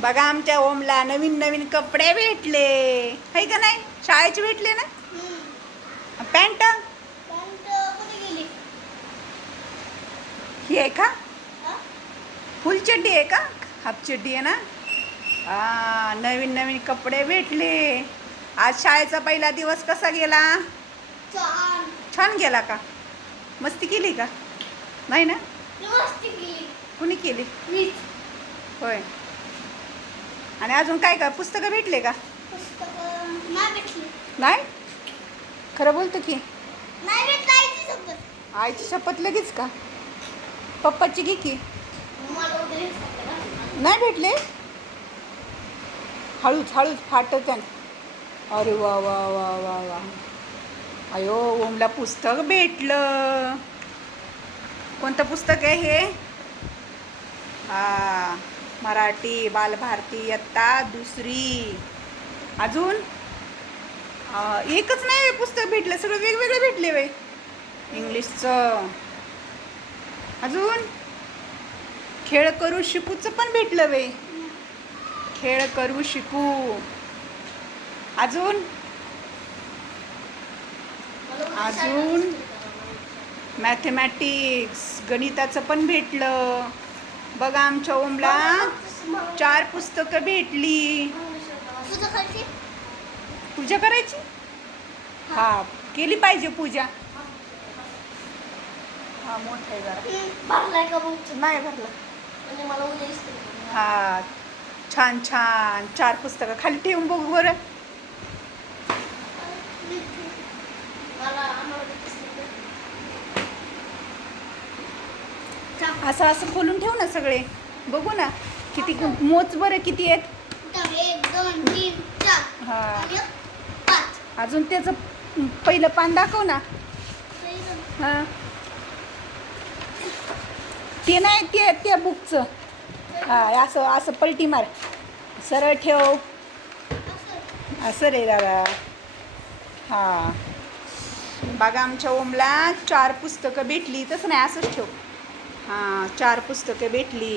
बघा आमच्या ओमला नवीन नवीन कपडे भेटले. है का नाही? शाळेचे भेटले ना? पॅन्ट? ही आहे का? फुल चड्डी आहे का? हाफ चड्डी आहे ना? हा नवीन नवीन कपडे भेटले. आज शाळेचा पहिला दिवस कसा गेला? छान. छान गेला का? मस्ती केली का? नाही ना? मस्ती गेली कुणी केली? होय. आणि अजून काय का पुस्तकं भेटले का? पुस्तकं नाही खरं बोलतो की. आईची शपथ. लगेच का? पप्पाची घे का? नाही भेटले? हळूच हळूच फाटत अरे वा वा वा वा वा. अयो ओमला पुस्तक भेटलं. कोणतं पुस्तक आहे हे? हा. मराठी बालभारती इयत्ता दुसरी. अजून? एकच नाही पुस्तक भेटलं सगळं वेगवेगळे भेटले वे इंग्लिशचं. अजून? खेळ करू शिकूचं पण भेटलं वे खेळ करू शिकू. अजून? अजून? मॅथेमॅटिक्स मॅथमॅटिक्स गणिताचं पण भेटलं. बघा आमच्या? ओमला. मला- चार पुस्तकं भेटली. पूजा करायची? हा केली पाहिजे पूजा. हा मोठा भरलाय का नाही भरलं. म्हणजे हा छान छान. चार पुस्तकं. खाली ठेवून बघू बरं. असं असं खोलून ठेव ना सगळे. बघू ना किती मोज बरं किती आहेत. हा. अजून त्याचं पहिलं पान दाखव ना. हां. हा ते नाही ते त्या बुकचं. हा असं असं पलटी मार. सरळ ठेव. असं. असं रे दादा. हा. बघा आमच्या ओमला चार पुस्तकं भेटली. तसं नाही असंच ठेव. हां चार पुस्तकं भेटली.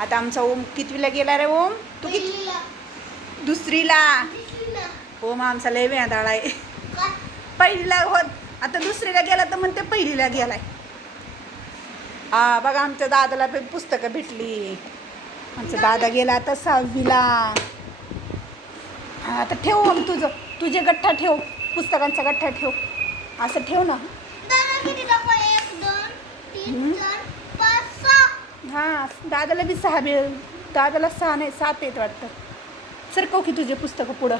आता आमचा ओम कितवीला गेला रे ओम? तू किती दुसरीला. ओम आमचा लय वेंदाळा आहे? पहिलीला होत आता दुसरीला गेला तर म्हणते पहिलीला गेलाय. हा बघा आमच्या दादाला पण पुस्तकं भेटली. आमचा दादा गेला आता सहावीला. आता ठेव ओम तुझं. तुझे गठ्ठा ठेव. पुस्तकांचा गठ्ठा ठेव. असं ठेव ना दादा किती टाकू? एक दोन तीन हम्म. चार पाच सहा हां दादाला बी सहा बी दादाला सहा नाही सात आहेत वाटतं. सरकव की तुझे पुस्तकं पुढं.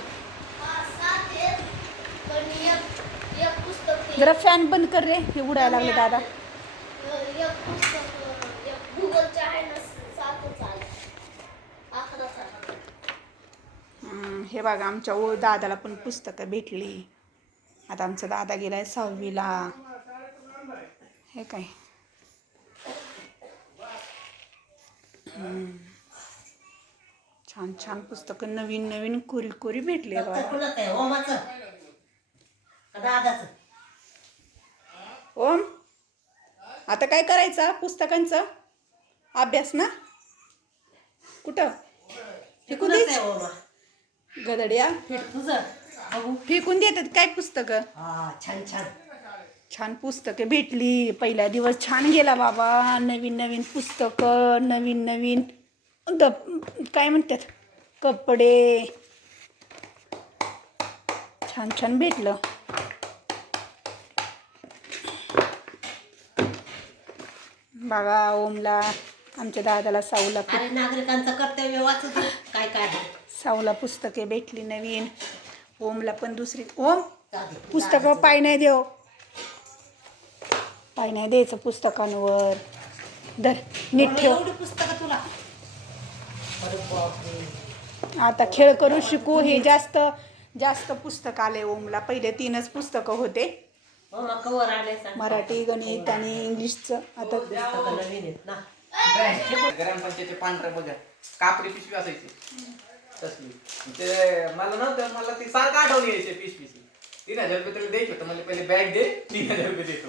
जरा फॅन बंद कर रे हे उडायला लागले दादा. हे बघा आमच्या ओ दादाला पण पुस्तकं भेटली. आता आमचा दादा गेलाय सहावीला. हे काय? छान छान पुस्तकं नवीन नवीन कोरी कोरी भेटले ओम आता काय करायचं पुस्तकांचं? अभ्यास ना? कुठं? फेकून द्यायचं गदड्या. फेकून देतात काय पुस्तकं? छान छान. छान पुस्तकं भेटली. पहिला दिवस छान गेला बाबा. नवीन नवीन पुस्तकं नवीन नवीन. द काय म्हणतात? कपडे. छान छान भेटलं. बघा ओमला आमच्या दादाला साऊला अरे नागरिकांचं कर्तव्य वाचू दे काय काय साऊला पुस्तके भेटली नवीन. ओमला पण दुसरी ओम? पुस्तकं. पाय नाही देव. पाय नाही द्यायचं पुस्तकांवर. धर नीट ठेव. एवढी पुस्तकं तुला? आता खेळ करू शिकू हे जास्त जास्त पुस्तक आले ओमला. पहिले तीनच पुस्तकं होते. ओमा कवर आले सांग मराठी गणित आणि इंग्लिशचं. आता पुस्तकं नवीन आहेत ना. ग्रामपंचायतीचे पांढऱ्या बघा कापडी पिशवी असायची. तसली. ते मला नव्हतं मला ती सारखं आठवण यायची पिशवीची. तीन हजार रुपये द्यायचे होतं मला पहिले बॅग दे तीन हजार रुपये देतो.